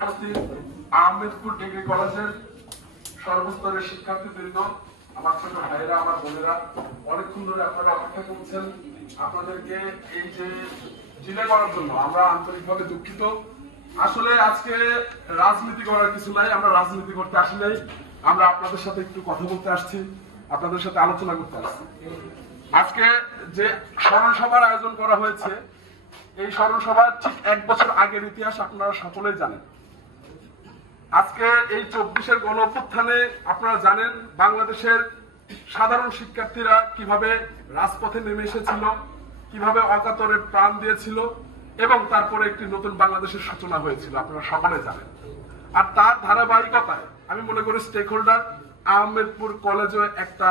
উপস্থিত আহমেদপুর ডিগ্রি কলেজের সর্বস্তরের শিক্ষার্থীবৃন্দ, আমার ছোট ভাইয়েরা, আমার বোনেরা, অনেকক্ষণ ধরে আপনারা অপেক্ষা করছেন। আপনাদেরকে এই যে জিলে করার জন্য আমরা আন্তরিকভাবে দুঃখিত। আসলে আজকে রাজনীতি করার কিছু নাই, আমরা রাজনীতি করতে আসি নাই, আমরা আপনাদের সাথে একটু কথা বলতে আসছি, আপনাদের সাথে আলোচনা করতে আসছি। আজকে যে স্মরণ সভার আয়োজন করা হয়েছে, এই স্মরণ সভার ঠিক 1 বছর আগের ইতিহাস আপনারা সকলেই জানেন। আজকে এই 24-এর গণ অভ্যুত্থানে আপনারা জানেন বাংলাদেশের সাধারণ শিক্ষার্থীরা কিভাবে রাজপথে নেমে এসেছিল, কিভাবে অকাতরে প্রাণ দিয়েছিল এবং তারপরে একটি নতুন বাংলাদেশের সূচনা হয়েছিল, আপনারা সকলে জানেন। আর তার ধারাবাহিকতায় আমি মনে করি স্টেক হোল্ডার আহমেদপুর কলেজে একটা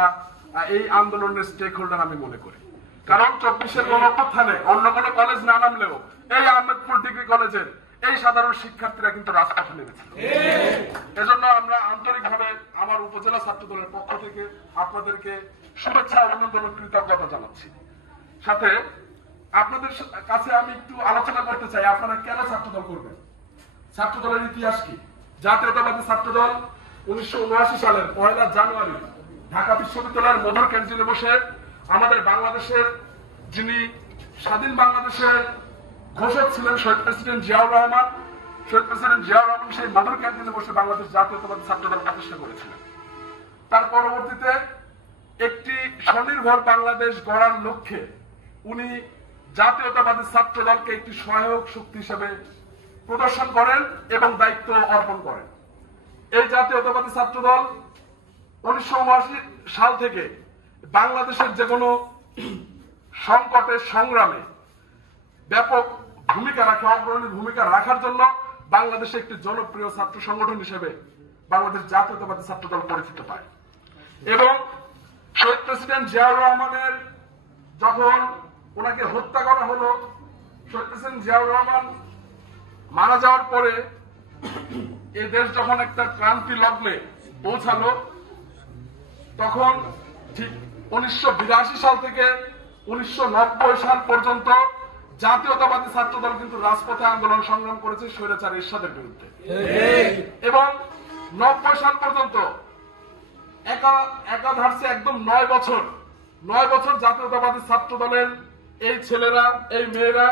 এই আন্দোলনের স্টেক হোল্ডার আমি মনে করি। কারণ 24-এর গণ অভ্যুত্থানে অন্য কোনো কলেজ না নামলেও এই আহমেদপুর ডিগ্রি কলেজের এই সাধারণ শিক্ষার্থীরা কিন্তু রাজপথে নেমেছিল। এজন্য আমরা আন্তরিকভাবে আমার উপজেলা ছাত্র দলের পক্ষ থেকে আপনাদেরকে শুভেচ্ছা, অভিনন্দন ও কৃতজ্ঞতা জানাচ্ছি। সাথে আপনাদের কাছে আমি একটু আলোচনা করতে চাই, আপনারা কেন ছাত্রদল করবেন, ছাত্রদলের ইতিহাস কি। জাতীয়তাবাদী ছাত্রদল 1979 সালের 1 জানুয়ারি ঢাকা বিশ্ববিদ্যালয়ের মধুর ক্যান্টিনে বসে আমাদের বাংলাদেশের, যিনি স্বাধীন বাংলাদেশের ঘোষক ছিলেন শহীদ প্রেসিডেন্ট জিয়াউর রহমান, সেই মধুর ক্যান্টিনে বসে বাংলাদেশ জাতীয়তাবাদী ছাত্রদল প্রতিষ্ঠা করেছিলেন। তার পরবর্তীতে একটি স্বনির্ভর বাংলাদেশ গড়ার লক্ষ্যে উনি জাতীয়তাবাদী ছাত্রদলকে একটি সহায়ক শক্তি হিসেবে প্রদর্শন করেন এবং দায়িত্ব অর্পণ করেন। এই জাতীয়তাবাদী ছাত্রদল 1979 সাল থেকে বাংলাদেশের যে কোনো সংকটের সংগ্রামে ব্যাপক ভূমিকা রাখে, অগ্রণী ভূমিকা রাখার জন্য বাংলাদেশে একটি জনপ্রিয় ছাত্র সংগঠন হিসেবে বাংলাদেশ জাতীয়তাবাদী ছাত্রদল পরিচিত পায়। এবং শহীদ প্রেসিডেন্ট জিয়াউর রহমানের যখন ওনাকে হত্যা করা হলো, শহীদ প্রেসিডেন্ট জিয়াউর রহমান মারা যাওয়ার পরে এই দেশ যখন একটা ক্রান্তি লগ্নে পৌঁছালো, তখন ঠিক 1982 সাল থেকে 1990 সাল পর্যন্ত জাতীয়তাবাদী ছাত্রদল কিন্তু রাজপথে আন্দোলন সংগ্রাম করেছে স্বৈরাচার এরশাদের বিরুদ্ধে। এবং 90 সাল পর্যন্ত একাধারে একদম 9 বছর জাতীয়তাবাদী ছাত্রদলের এই ছেলেরা, এই মেয়েরা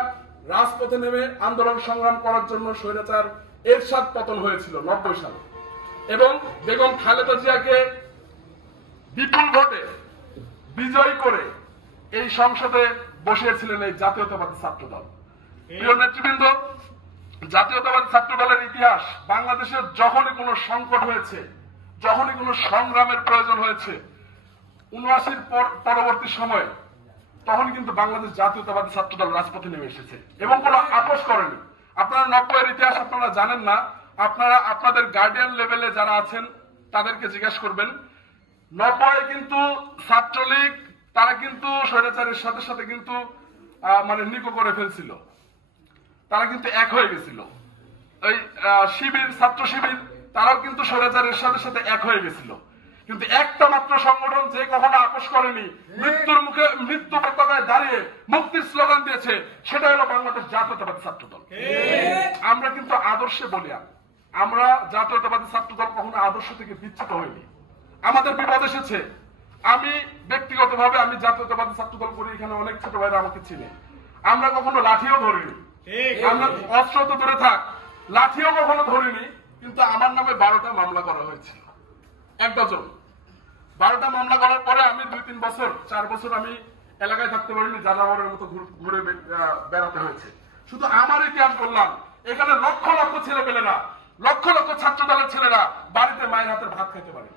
রাজপথে নেমে আন্দোলন সংগ্রাম করার জন্য স্বৈরাচার এরশাদ পতন হয়েছিল 90 সালে। এবং বেগম খালেদা জিয়াকে বিপুল ভোটে বিজয়ী করে এই সংসদে বসিয়েছিলেন এই জাতীয়তাবাদী ছাত্রদল। প্রিয় নেতৃবৃন্দ, জাতীয়তাবাদী ছাত্রদলের ইতিহাস, বাংলাদেশের যখনই কোনো সংকট হয়েছে, যখনই কোনো সংগ্রামের প্রয়োজন হয়েছে 79 পরবর্তী সময়ে, তখন কিন্তু বাংলাদেশ জাতীয়তাবাদী ছাত্রদল রাজপথে নেমে এসেছে এবং কোনো আপোষ করেনি। আপনারা 90-এর ইতিহাস আপনারা জানেন না, আপনারা আপনাদের গার্ডিয়ান লেভেলে যারা আছেন তাদেরকে জিজ্ঞাসা করবেন। 90-এ কিন্তু ছাত্রলীগ তারা কিন্তু স্বৈরাচারের সাথে সাথে কিন্তু মানে নিকো করে ফেলছিল, তারা কিন্তু এক হয়ে গেছিল। ওই শিবির, ছাত্র শিবির, তারাও কিন্তু স্বৈরাচারের সাথে সাথে এক হয়ে গেছিল। কিন্তু একটা মাত্র সংগঠন যে কখনো আপোষ করেনি, মৃত্যুর মুখে, মৃত্যু পতাকায় দাঁড়িয়ে মুক্তির স্লোগান দিয়েছে, সেটা হলো বাংলাদেশ জাতীয়তাবাদী ছাত্রদল। আমরা কিন্তু আদর্শে বলিয়ান, আমরা জাতীয়তাবাদী ছাত্রদল কখনো আদর্শ থেকে বিচ্যুত হইনি। আমাদের বিপদ এসেছে, আমি ব্যক্তিগতভাবে আমি জাতীয়তাবাদী ছাত্রদল করি, এখানে অনেক ছোট ভাইরা আমাকে চিনে, আমরা কখনো লাঠিও ধরিনি, আমরা অস্ত্র তো দূরে থাক, লাঠিও কখনো ধরিনি। কিন্তু আমার নামে 12টা মামলা করা হয়েছিল, 1 ডজন। 12টা মামলা করার পরে আমি 2-3 বছর, 4 বছর আমি এলাকায় থাকতে পারিনি, যাযাবরের মতো ঘুরে বেড়াতে হয়েছে। শুধু আমার ইতিহাস বললাম, এখানে লক্ষ লক্ষ ছেলে পেলেরা, লক্ষ লক্ষ ছাত্র দলের ছেলেরা বাড়িতে মায়ের হাতের ভাত খেতে পারেনি,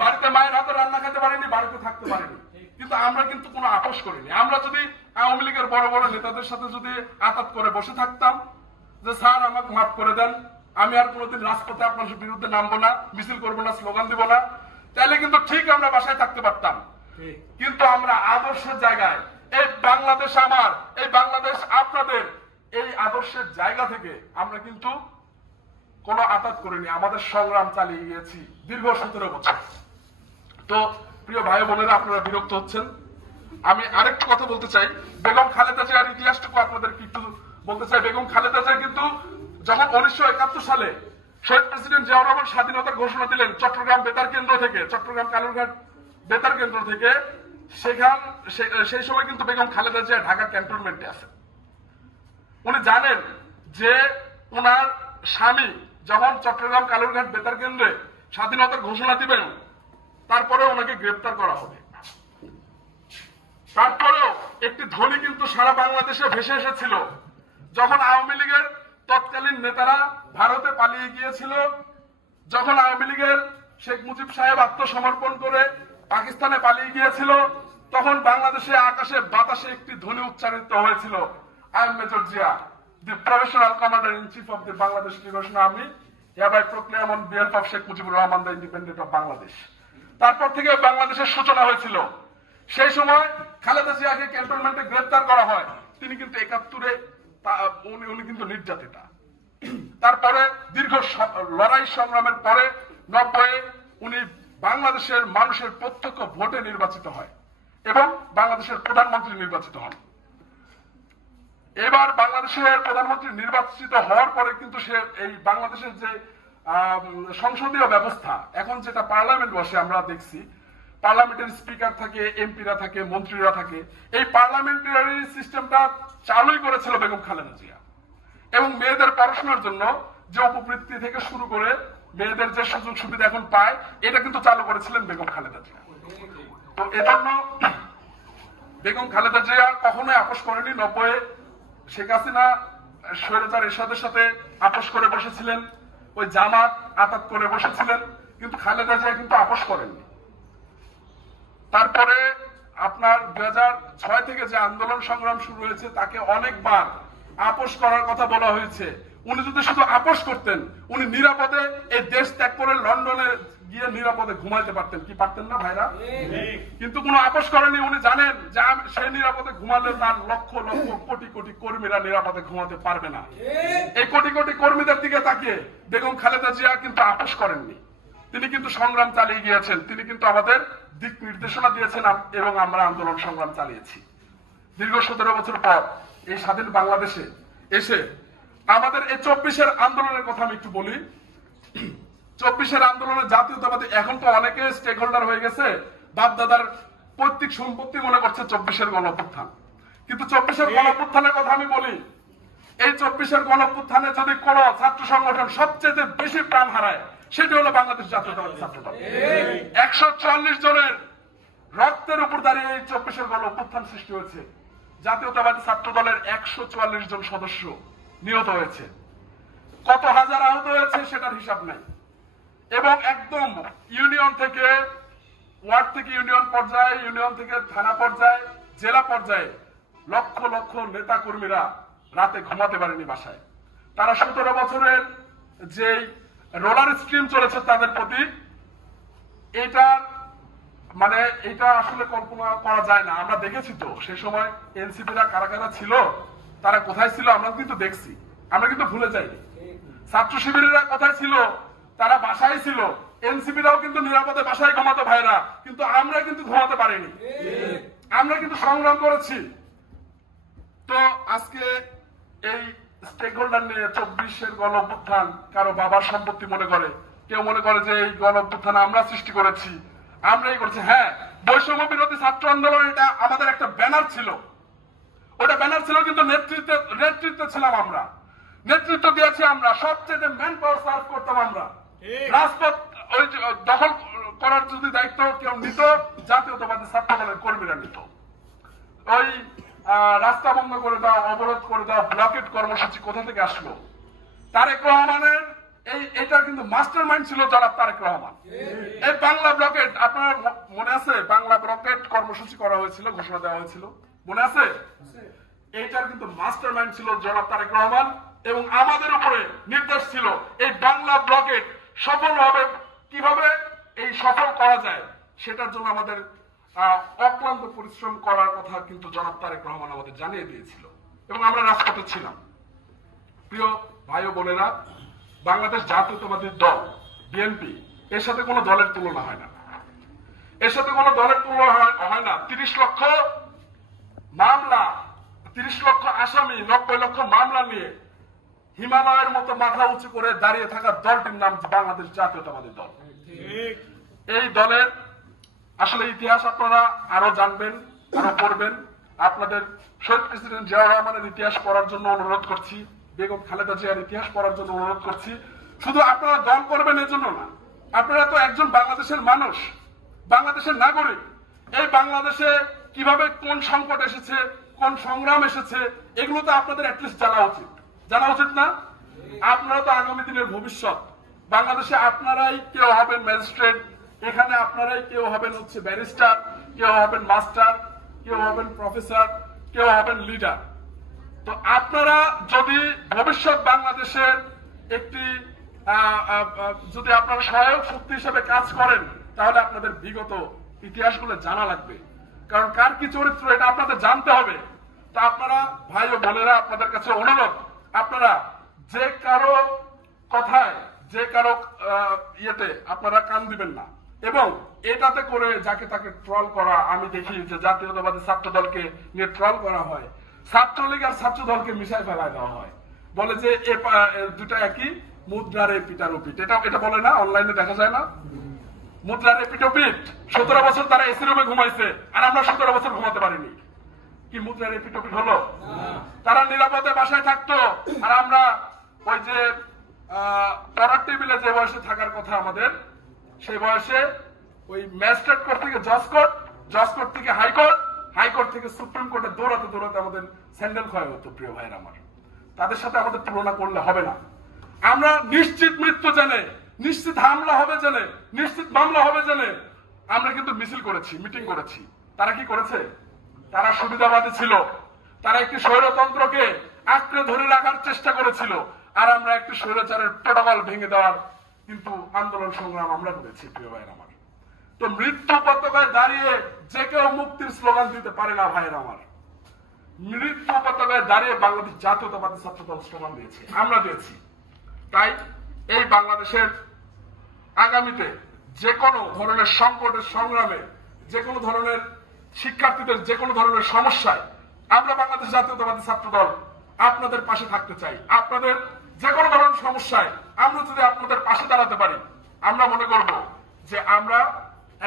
বাড়িতে মায়ের হাতে রান্না খেতে পারেনি, বাড়িতে থাকতে পারেনি। কিন্তু আমরা কিন্তু কোনো আপোষ করিনি। আমরা যদি আওয়ামী লীগের বড় বড় নেতাদের সাথে যদি আতাত করে বসে থাকতাম যে স্যার আমাকে মাফ করে দেন, আমি আর কোনোদিন রাজপথে আপনার বিরুদ্ধে নামবো না, মিছিল করবো না, স্লোগান দিব না, তাহলে কিন্তু ঠিক আমরা বাসায় থাকতে পারতাম। কিন্তু আমরা আদর্শের জায়গায়, এই বাংলাদেশ আমার, এই বাংলাদেশ আপনাদের, এই আদর্শের জায়গা থেকে আমরা কিন্তু কোনো আঘাত করিনি, আমাদের সংগ্রাম চালিয়ে গিয়েছি দীর্ঘ 17 বছর। তো প্রিয় ভাই বোনেরা, আপনারা বিরক্ত হচ্ছেন, আমি আরেকটু কথা বলতে চাই। বেগম খালেদা জিয়ার ইতিহাসটুকু আপনাদেরকে একটু বলতে চাই। বেগম খালেদা জিয়া কিন্তু যখন 1971 সালে শহীদ প্রেসিডেন্ট জিয়াউর রহমান স্বাধীনতার ঘোষণা দিলেন চট্টগ্রাম বেতার কেন্দ্র থেকে, চট্টগ্রাম কালুরঘাট বেতার কেন্দ্র থেকে, সেই সময় কিন্তু বেগম খালেদা জিয়া ঢাকা ক্যান্টনমেন্টে আছে। উনি জানেন যে ওনার স্বামী যখন চট্টগ্রাম কালুরঘাট বেতার কেন্দ্রে স্বাধীনতার ঘোষণা দিবেন, তারপরে ওনাকে গ্রেপ্তার করা হবে। তারপরেও একটি ধ্বনি কিন্তু সারা বাংলাদেশে ভেসে এসেছিল, যখন আওয়ামী লীগের তৎকালীন নেতারা ভারতে পালিয়ে গিয়েছিল, যখন আওয়ামী লীগের শেখ মুজিব সাহেব আত্মসমর্পণ করে পাকিস্তানে পালিয়ে গিয়েছিল, তখন বাংলাদেশে আকাশে বাতাসে একটি ধ্বনি উচ্চারিত হয়েছিল, I am major Zia, the professional commander in chief of the Bangladesh Liberation Army, hereby proclaim on behalf of Sheikh Mujibur Rahman the independent of Bangladesh। তারপর থেকে বাংলাদেশের সূচনা হয়েছিল। সেই সময় খালেদা জিয়াকে ক্যান্টনমেন্টে গ্রেফতার করা হয়। তিনি কিন্তু 71-এ উনি কিন্তু নির্যাতিতা। তারপরে দীর্ঘ লড়াই সংগ্রামের পরে 90-এ উনি বাংলাদেশের মানুষের প্রত্যক্ষ ভোটে নির্বাচিত হয় এবং বাংলাদেশের প্রধানমন্ত্রী নির্বাচিত হন। এবার বাংলাদেশের প্রধানমন্ত্রী নির্বাচিত হওয়ার পরে কিন্তু সে এই বাংলাদেশের যে সংসদীয় ব্যবস্থা, এখন যেটা পার্লামেন্ট বসে আমরা দেখছি, পার্লামেন্টের স্পিকার থাকে, এমপিরা থাকে, মন্ত্রীরা থাকে, এই পার্লামেন্টারি সিস্টেমটা চালুই করেছিল বেগম খালেদা জিয়া। এবং মেয়েদের পড়াশোনার জন্য যে উপবৃত্তি থেকে শুরু করে মেয়েদের যে সুযোগ সুবিধা এখন পায়, এটা কিন্তু চালু করেছিলেন বেগম খালেদা জিয়া। তো এজন্য বেগম খালেদা জিয়া কখনোই আপোষ করেনি। 90-এ শেখ হাসিনা স্বৈরাচার এরশাদের সাথে আপোষ করে বসেছিলেন, ওই জামাত আতাত করে বসেছিলেন, কিন্তু খালেদা জিয়া কিন্তু আপোষ করেননি। তারপরে আপনার 2006 থেকে যে আন্দোলন সংগ্রাম শুরু হয়েছে, তাকে অনেকবার আপোষ করার কথা বলা হয়েছে। উনি যদি শুধু আপোষ করতেন, উনি নিরাপদে এই দেশ ত্যাগ করে লন্ডনে গিয়ে নিরাপদে ঘুমাইতে পারতেন, কি পারতেন না ভাইরা? কিন্তু কোনো আপোষ করেনি। উনি জানেন যে সে নিরাপদে ঘুমালে তার লক্ষ লক্ষ কোটি কোটি কর্মীরা নিরাপদে ঘুমাতে পারবে না। এই কোটি কোটি কর্মীদের দিকে তাকিয়ে বেগম খালেদা জিয়া কিন্তু আপোষ করেননি। তিনি কিন্তু সংগ্রাম চালিয়ে গিয়েছেন, তিনি কিন্তু আমাদের দিক নির্দেশনা দিয়েছেন এবং আমরা আন্দোলন সংগ্রাম চালিয়েছি। দীর্ঘ 17 বছর পর এই স্বাধীন বাংলাদেশে এসে আমাদের এই 24-এর আন্দোলনের কথা আমি একটু বলি। 24-এর আন্দোলনের জাতীয়তাবাদী এখন তো অনেকে স্টেক হোল্ডার হয়ে গেছে, বাপ দাদার পৈতৃক সম্পত্তি মনে করছে 24-এর গণঅভ্যুত্থান। কিন্তু 24-এর গণঅভ্যুত্থানের কথা আমি বলি, এই 24-এর গণঅভ্যুত্থানে যদি কোন ছাত্র সংগঠন সবচেয়ে বেশি প্রাণ হারায়, সেটি হলো বাংলাদেশ জাতীয়তাবাদী ছাত্রদল। 144 জনের রক্তের উপর দাঁড়িয়ে এই 24-এর গণঅভ্যুত্থান সৃষ্টি হয়েছে। জাতীয়তাবাদী ছাত্র দলের 144 জন সদস্য নিহত হয়েছে, কত হাজার আহত হয়েছে সেটার হিসাব নাই। এবং একদম ইউনিয়ন থেকে, ওয়ার্ড থেকে ইউনিয়ন পর্যায়ে, ইউনিয়ন থেকে থানা পর্যায়ে, জেলা পর্যায়ে লক্ষ লক্ষ নেতা কর্মীরা রাতে ঘুমাতে পারেনি বাসায়। তারা 17 বছরের যে রোলার স্ট্রিম চলেছে তাদের প্রতি, এটা আসলে কল্পনা করা যায় না। আমরা দেখেছি তো সেই সময় এনসিপিরা কারা কারা ছিল, তারা কোথায় ছিল আমরা কিন্তু দেখছি, আমরা কিন্তু ভুলে যাইনি। ছাত্র শিবিরেরা কোথায় ছিল, তারা বাসায় ছিল। এনসিপিরাও কিন্তু নিরাপদে বাসায় ঘুমাতো ভাইরা, কিন্তু আমরা কিন্তু ঘুমাতে পারিনি, আমরা কিন্তু সংগ্রাম করেছি। তো আজকে এই স্টেক হোল্ডার নিয়ে 24-এর গণঅভ্যুত্থান কারো বাবার সম্পত্তি মনে করে, কেউ মনে করে যে এই গণঅভ্যুত্থান আমরা সৃষ্টি করেছি, আমরাই করেছি। হ্যাঁ, বৈষম্য বিরোধী ছাত্র আন্দোলন এটা আমাদের একটা ব্যানার ছিল, ওটা ব্যানার ছিল, কিন্তু নেতৃত্বে ছিলাম আমরা, নেতৃত্ব দিয়েছি আমরা, সবচেয়ে ম্যান পাওয়ার সার্ভ করতাম আমরা। রাজপথ ওই দখল করার যদি দায়িত্ব কেউ নিত, জাতীয়তাবাদী ছাত্র দলের কর্মীরা নিত। ওই রাস্তা বন্ধ করে দাও, অবরোধ করে দাও, ব্লকেট কর্মসূচি কোথা থেকে আসলো? তারেক রহমানের এটা কিন্তু মাস্টার মাইন্ড ছিল জনাব তারেক রহমান। এই বাংলা ব্লকেট, আপনার মনে আছে বাংলা ব্লকেট কর্মসূচি করা হয়েছিল, ঘোষণা দেওয়া হয়েছিল, মনে আছে? এইটার কিন্তু মাস্টার মাইন্ড ছিল জনাব তারেক রহমান, এবং আমাদের উপরে নির্দেশ ছিল এই বাংলা ব্লকেট সফলভাবে কিভাবে এই সফল করা যায়, সেটার জন্য আমাদের অক্লান্ত পরিশ্রম করার কথা কিন্তু জনাব তারেক রহমান আমাদের জানিয়ে দিয়েছিল, এবং আমরা রাজপথে ছিলাম। প্রিয় ভাই ও বোনেরা, বাংলাদেশ জাতীয়তাবাদী দল বিএনপি এর সাথে কোনো দলের তুলনা হয় না, এর সাথে কোনো দলের তুলনা হয় না। 30 লক্ষ মামলা, 30 লক্ষ আসামি, 90 লক্ষ মামলা নিয়ে হিমালয়ের মতো মাথা উঁচু করে দাঁড়িয়ে থাকা দলটির নাম বাংলাদেশ জাতীয়তাবাদী দল। এই দলের আসলে ইতিহাস আপনারা আরো জানবেন, আরো পড়বেন। আপনাদের শহীদ প্রেসিডেন্ট জিয়াউর রহমানের ইতিহাস পড়ার জন্য অনুরোধ করছি, বেগম খালেদা জিয়ার ইতিহাস পড়ার জন্য অনুরোধ করছি। শুধু আপনারা দল করবেন এজন্য না, আপনারা তো একজন বাংলাদেশের মানুষ, বাংলাদেশের নাগরিক। এই বাংলাদেশে কিভাবে কোন সংকট এসেছে, কোন সংগ্রাম এসেছে, এগুলো তো আপনাদের অ্যাটলিস্ট জানা উচিত না? আপনারা তো আগামী দিনের ভবিষ্যৎ। বাংলাদেশে আপনারাই কেউ হবেন ম্যাজিস্ট্রেট, এখানে আপনারাই কেউ হবেন হচ্ছে ব্যারিস্টার, কেউ হবেন মাস্টার, কেউ হবেন প্রফেসর, কেউ হবেন লিডার। তো আপনারা যদি ভবিষ্যৎ বাংলাদেশের একটি যদি আপনারা সহায়ক শক্তি হিসেবে কাজ করেন, তাহলে আপনাদের বিগত ইতিহাসগুলো জানা লাগবে। কারণ কার কি চরিত্র এটা আপনাদের জানতে হবে। তা আপনারা ভাই ও বোনেরা, আপনাদের কাছে অনুরোধ, আপনারা যে কারো কথায়, যে কারো ইয়েতে আপনারা কান দিবেন না। এবং এটাতে করে যাকে তাকে ট্রল করা, আমি দেখি যে জাতীয়তাবাদী ছাত্র দলকে নিয়ে ট্রল করা হয়, ছাত্রলীগ আর ছাত্র দলকে মিশাই ফেলায় দেওয়া হয়, বলে যে দুটা একই, মুদ্রার পিটার পিঠ। এটা বলে না, অনলাইনে দেখা যায় না, মুদ্রার পিঠ পিঠ। 17 বছর তারা এসি রুমে ঘুমাইছে, আর আমরা 17 বছর ঘুমাতে পারিনি। কি মুদ্রার পিঠ পিঠ হলো? তারা নিরাপদে বাসায় থাকতো, আর আমরা ওই যে পড়ার টেবিলে যে বয়সে থাকার কথা আমাদের, সেই বয়সে ওই ম্যাজিস্ট্রেট কোর্ট থেকে জজ কোর্ট থেকে হাইকোর্ট থেকে সুপ্রিম কোর্টে দৌড়াতে আমাদের স্যান্ডেল ক্ষয় হতো। প্রিয় ভাইয়ের আমার, তাদের সাথে আমাদের তুলনা করলে হবে না। আমরা নিশ্চিত মৃত্যু জেনে, নিশ্চিত হামলা হবে জেনে, নিশ্চিত মামলা হবে জেনে আমরা কিন্তু মিছিল করেছি, মিটিং করেছি। তারা কি করেছে? তারা সুবিধাবাদী ছিল, তারা একটি স্বৈরতন্ত্রকে আঁকড়ে ধরে রাখার চেষ্টা করেছিল, আর আমরা একটি স্বৈরাচারের প্রোটোকল ভেঙে দেওয়ার কিন্তু আন্দোলন সংগ্রাম আমরা করেছি। প্রিয় ভাইয়ের আমার, তো মৃত্যু পতাকায় দাঁড়িয়ে যে কেউ মুক্তির স্লোগান দিতে পারে না। ভাইয়ের আমার, মৃত্যু পতাকায় দাঁড়িয়ে বাংলাদেশ জাতীয়তাবাদী ছাত্র দল স্লোগান দিয়েছে, আমরা দিয়েছি। তাই এই বাংলাদেশের আগামীতে যে কোনো ধরনের সংকটের সংগ্রামে, যে কোনো ধরনের শিক্ষার্থীদের যে কোনো ধরনের সমস্যায় আমরা বাংলাদেশ জাতীয়তাবাদী ছাত্র দল আপনাদের পাশে থাকতে চাই। আপনাদের যে কোনো ধরনের সমস্যায় আমরা যদি আপনাদের পাশে দাঁড়াতে পারি, আমরা মনে করব যে আমরা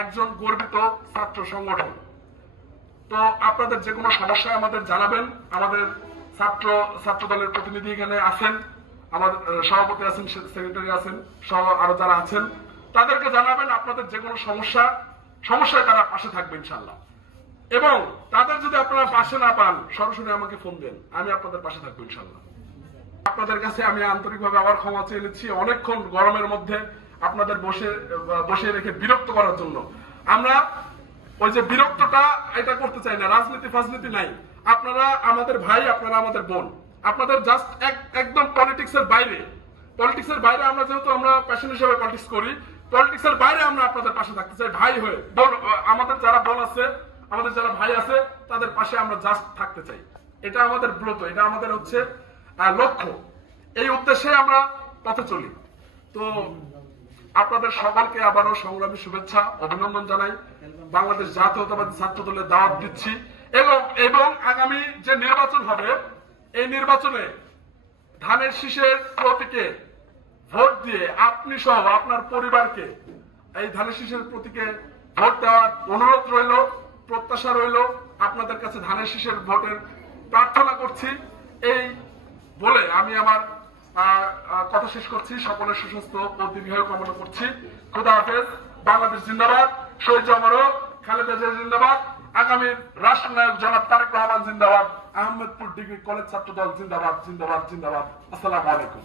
একজন গর্বিত ছাত্র সংগঠন। তো আপনাদের যে কোনো সমস্যায় আমাদের জানাবেন। আমাদের ছাত্র দলের প্রতিনিধি এখানে আছেন, আমাদের সভাপতি আছেন, সেক্রেটারি আছেন, সহ আরো যারা আছেন, তাদেরকে জানাবেন আপনাদের যে কোনো সমস্যায় তারা পাশে থাকবে ইনশাল্লাহ। এবং তাদের যদি আপনারা পাশে না পান, সরাসরি আমাকে ফোন দেন, আমি আপনাদের পাশে থাকবো ইনশাল্লাহ। আপনাদের কাছে আমি আন্তরিকভাবে আবার ক্ষমা চেয়ে নিচ্ছি, অনেকক্ষণ গরমের মধ্যে আপনাদের বসে রেখে বিরক্ত করার জন্য। আমরা ওই যে বিরক্তটা এটা করতে চাই না, রাজনীতি ফাজনীতি নাই। আপনারা আমাদের ভাই, আপনারা আমাদের বোন। আপনাদের জাস্ট একদম পলিটিক্সের বাইরে আমরা যেহেতু আমরা প্যাশন হিসেবে পলিটিক্স করি, পলিটিক্সের বাইরে আমরা আপনাদের পাশে থাকতে চাই ভাই হয়ে। আমাদের যারা বোন আছে, আমাদের যারা ভাই আছে, তাদের পাশে আমরা জাস্ট থাকতে চাই। এটা আমাদের ব্রত, এটা আমাদের হচ্ছে লক্ষ্য। এই উদ্দেশ্যে আমরা পথে চলি। তো আপনাদের সকলকে আবারও সংগ্রামী শুভেচ্ছা, অভিনন্দন জানাই। বাংলাদেশ জাতীয়তাবাদী ছাত্র দলের দাওয়াত দিচ্ছি এবং আগামী যে নির্বাচন হবে, এই নির্বাচনে ধানের শীষের প্রতীকে ভোট দিয়ে আপনি সহ আপনার পরিবারকে এই ধানের শীষের প্রতীকে ভোট দেওয়ার অনুরোধ রইল, প্রত্যাশা রইল। আপনাদের কাছে ধানের শীষের ভোটের প্রার্থনা করছি। এই বলে আমি আমার কথা শেষ করছি। সকলের সুস্বাস্থ্য ও দীর্ঘায়ু কামনা করছি। খোদা হাফেজ। বাংলাদেশ জিন্দাবাদ, শহীদ জামারো, খালেদা জিয়া জিন্দাবাদ, আগামীর রাষ্ট্রনায়ক জনাব তারেক রহমান জিন্দাবাদ, আহমেদপুর ডিগ্রি কলেজ ছাত্র দল জিন্দাবাদ, জিন্দাবাদ, জিন্দাবাদ। আসসালামু আলাইকুম।